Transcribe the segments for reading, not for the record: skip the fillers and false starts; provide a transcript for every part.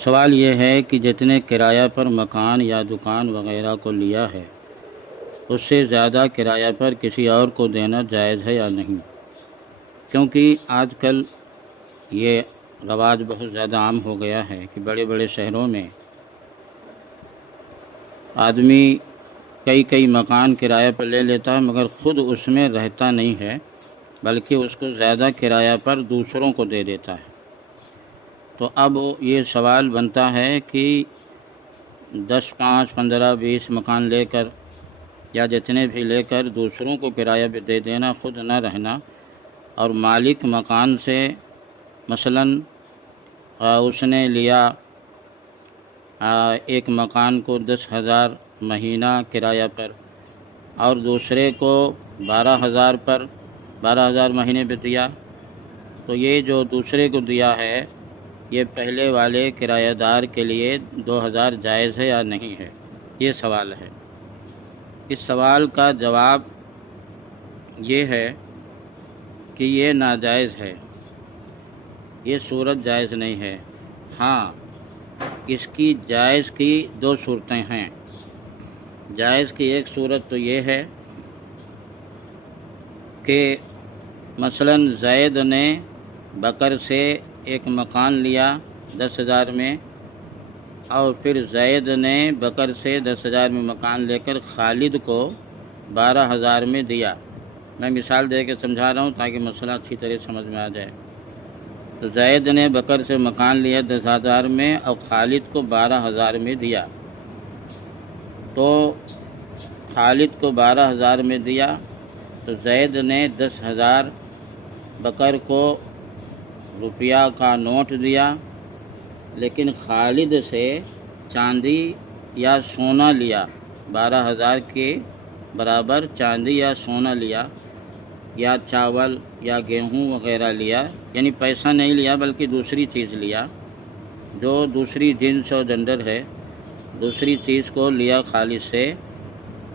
سوال یہ ہے کہ جتنے کرایہ پر مکان یا دکان وغیرہ کو لیا ہے اس سے زیادہ کرایہ پر کسی اور کو دینا جائز ہے یا نہیں، کیونکہ آج کل یہ رواج بہت زیادہ عام ہو گیا ہے کہ بڑے بڑے شہروں میں آدمی کئی مکان کرایہ پر لے لیتا ہے مگر خود اس میں رہتا نہیں ہے، بلکہ اس کو زیادہ کرایہ پر دوسروں کو دے دیتا ہے۔ تو اب یہ سوال بنتا ہے کہ 10، 5، 15، 20 مکان لے کر یا جتنے بھی لے کر دوسروں کو کرایہ پہ دے دینا، خود نہ رہنا، اور مالک مکان سے مثلاً اس نے لیا ایک مکان کو 10,000 مہینہ کرایہ پر اور دوسرے کو 12,000 پر 12,000 مہینے پہ دیا، تو یہ جو دوسرے کو دیا ہے یہ پہلے والے کرایہ دار کے لیے 2,000 جائز ہے یا نہیں ہے، یہ سوال ہے۔ اس سوال کا جواب یہ ہے کہ یہ ناجائز ہے، یہ صورت جائز نہیں ہے۔ ہاں، اس کی جائز کی دو صورتیں ہیں۔ جائز کی ایک صورت تو یہ ہے کہ مثلاً زید نے بکر سے ایک مکان لیا 10,000 میں، اور پھر زید نے بکر سے 10,000 میں مکان لے کر خالد کو 12,000 میں دیا۔ میں مثال دے کے سمجھا رہا ہوں تاکہ مسئلہ اچھی طرح سمجھ میں آ جائے۔ تو زید نے بکر سے مکان لیا 10,000 میں اور خالد کو 12,000 میں دیا، تو خالد کو 12,000 میں دیا تو زید نے 10,000 بکر کو روپیہ کا نوٹ دیا، لیکن خالد سے چاندی یا سونا لیا، 12,000 کے برابر چاندی یا سونا لیا، یا چاول یا گیہوں وغیرہ لیا، یعنی پیسہ نہیں لیا بلکہ دوسری چیز لیا جو دوسری جنس اور جنڈر ہے، دوسری چیز کو لیا خالد سے،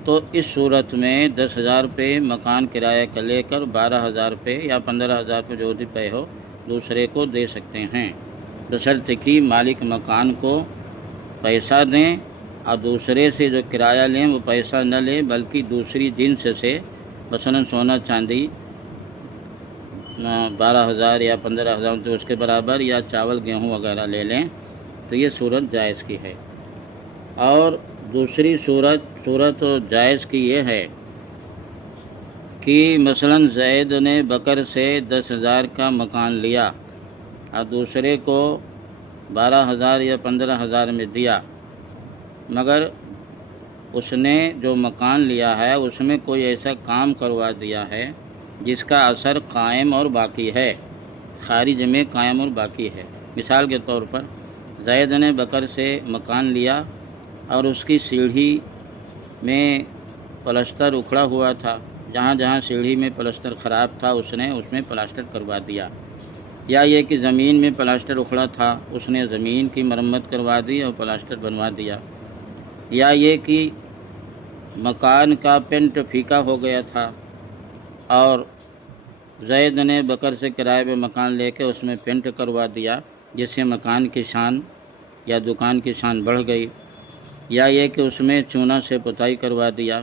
تو اس صورت میں 10,000 پہ مکان کرایہ کا لے کر 12,000 پہ یا 15,000 پہ جو بھی پے ہو دوسرے کو دے سکتے ہیں، بشرط کہ مالک مکان کو پیسہ دیں اور دوسرے سے جو کرایہ لیں وہ پیسہ نہ لیں بلکہ دوسری جنس سے مثلاً سونا چاندی 12,000 یا 15,000 تو اس کے برابر، یا چاول گیہوں وغیرہ لے لیں، تو یہ صورت جائز کی ہے۔ اور دوسری صورت جائز کی یہ ہے کہ مثلاً زید نے بکر سے 10,000 کا مکان لیا اور دوسرے کو 12,000 یا 15,000 میں دیا، مگر اس نے جو مکان لیا ہے اس میں کوئی ایسا کام کروا دیا ہے جس کا اثر قائم اور باقی ہے، خارج میں قائم اور باقی ہے۔ مثال کے طور پر زید نے بکر سے مکان لیا اور اس کی سیڑھی میں پلستر اکھڑا ہوا تھا، جہاں جہاں سیڑھی میں پلستر خراب تھا اس نے اس میں پلاسٹر کروا دیا، یا یہ کہ زمین میں پلاسٹر اکھڑا تھا اس نے زمین کی مرمت کروا دی اور پلاسٹر بنوا دیا، یا یہ کہ مکان کا پینٹ پھیکا ہو گیا تھا اور زید نے بکر سے کرائے پہ مکان لے کے اس میں پینٹ کروا دیا جس سے مکان کی شان یا دکان کی شان بڑھ گئی، یا یہ کہ اس میں چونا سے پتائی کروا دیا،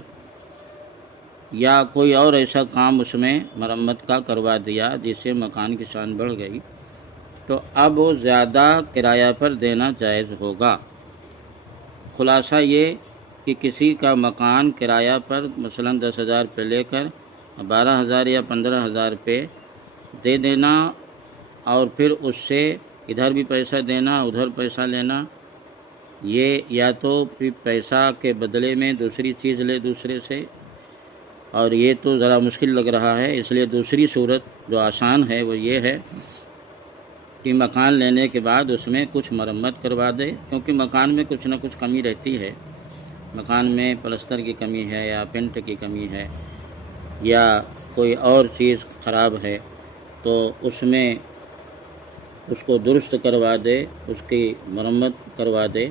یا کوئی اور ایسا کام اس میں مرمت کا کروا دیا جس سے مکان کی شان بڑھ گئی، تو اب وہ زیادہ کرایہ پر دینا جائز ہوگا۔ خلاصہ یہ کہ کسی کا مکان کرایہ پر مثلاً 10,000 پہ لے کر 12,000 یا 15,000 پہ دے دینا اور پھر اس سے ادھر بھی پیسہ دینا ادھر پیسہ لینا، یہ یا تو پھر پیسہ کے بدلے میں دوسری چیز لے دوسرے سے، اور یہ تو ذرا مشکل لگ رہا ہے، اس لیے دوسری صورت جو آسان ہے وہ یہ ہے کہ مکان لینے کے بعد اس میں کچھ مرمت کروا دے، کیونکہ مکان میں کچھ نہ کچھ کمی رہتی ہے، مکان میں پلستر کی کمی ہے یا پینٹ کی کمی ہے یا کوئی اور چیز خراب ہے، تو اس میں اس کو درست کروا دے، اس کی مرمت کروا دے،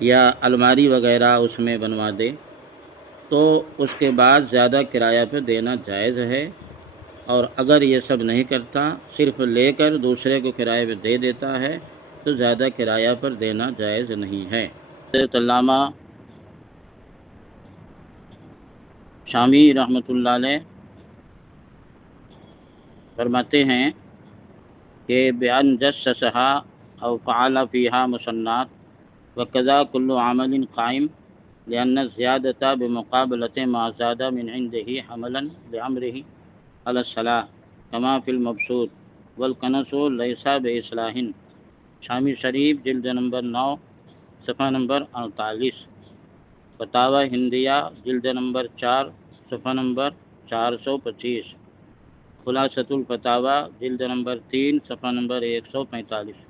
یا الماری وغیرہ اس میں بنوا دے، تو اس کے بعد زیادہ کرایہ پہ دینا جائز ہے۔ اور اگر یہ سب نہیں کرتا، صرف لے کر دوسرے کو کرائے پہ دے دیتا ہے، تو تو زیادہ کرایہ پر دینا جائز نہیں ہے۔ حضرت علامہ شامی رحمۃ اللہ علیہ فرماتے ہیں کہ بیان جسسہا او فعل فیہا مسنات وکذا کل عمل قائم لأن الزیادة بمقابلة ما زاد من عنده حملا لأمره على الصلاة كما في المبسوط والقنص ليس بإصلاح۔ شامی شریف جلد نمبر 9 صفحہ نمبر 48، فتاوی ہندیہ جلد نمبر 4 صفحہ نمبر 425، خلاصۃ الفتاوی جلد نمبر 3 صفحہ نمبر 145۔